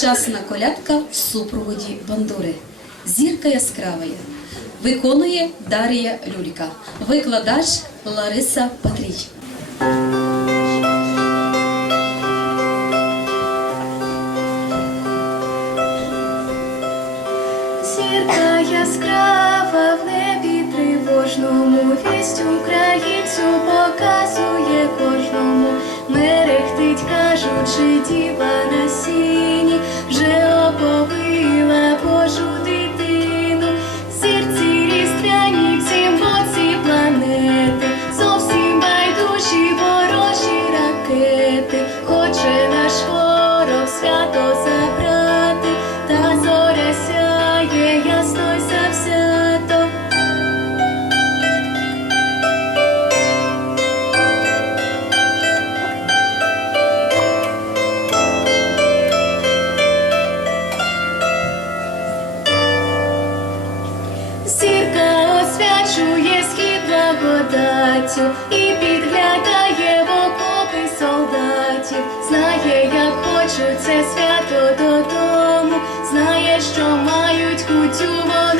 Сучасна колядка в супроводі бандури. Зірка яскравая. Виконує Дар'я Люлька. Викладач Лариса Патрій. Зірка яскрава в небі тривожному, вість українцю показує кожному, мерехтить, кажучи, діва на сіні, працю і підглядає в окопи солдатів, знає, як хочуть це свято додому, знає, що мають кутю вони.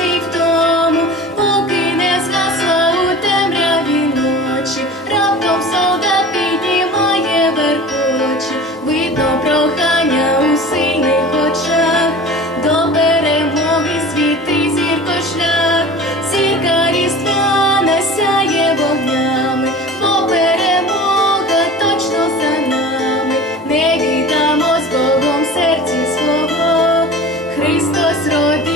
Crossroads.